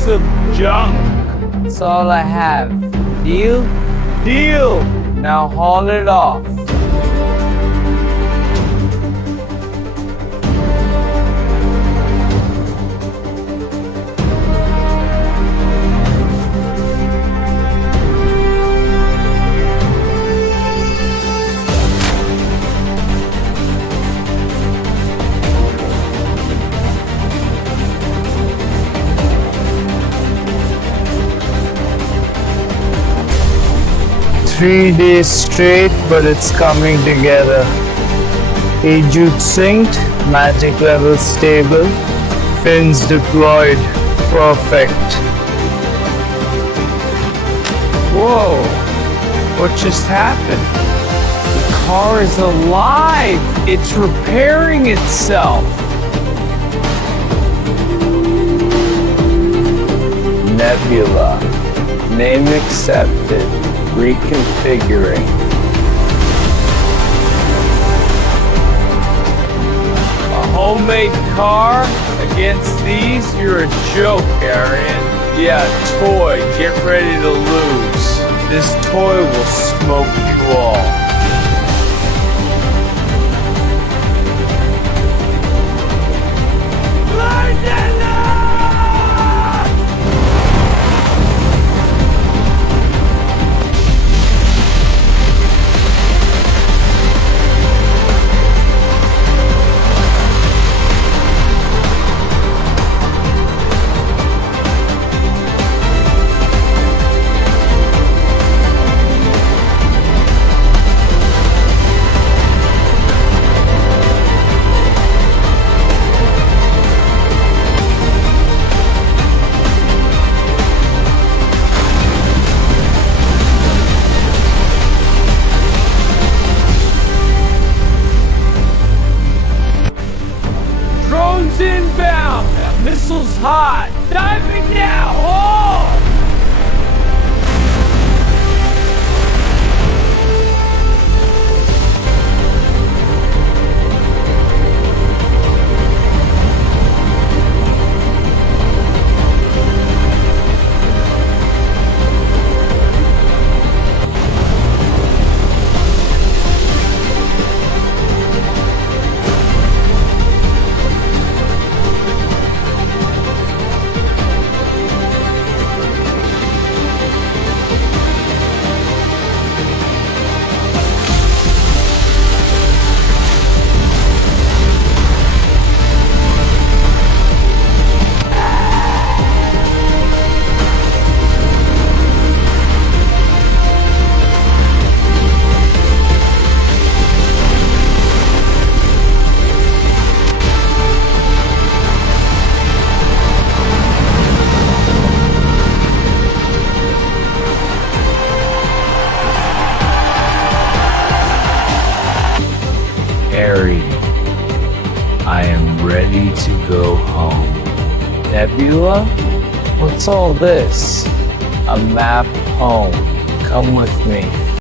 piece of junk. That's all I have. Deal? Deal. Now haul it off. Three days straight, but it's coming together. Ajude synced, magic level stable, fins deployed, perfect. Whoa! What just happened? The car is alive! It's repairing itself! Nebula. Name accepted. Reconfiguring. A homemade car? Against these, you're a joke, Aryan. Yeah, toy, get ready to lose. This toy will smoke you all. Drones inbound! Missiles hot! Diving now! Oh! Aryan, I am ready to go home. Nebula? What's all this? A map home. Come with me.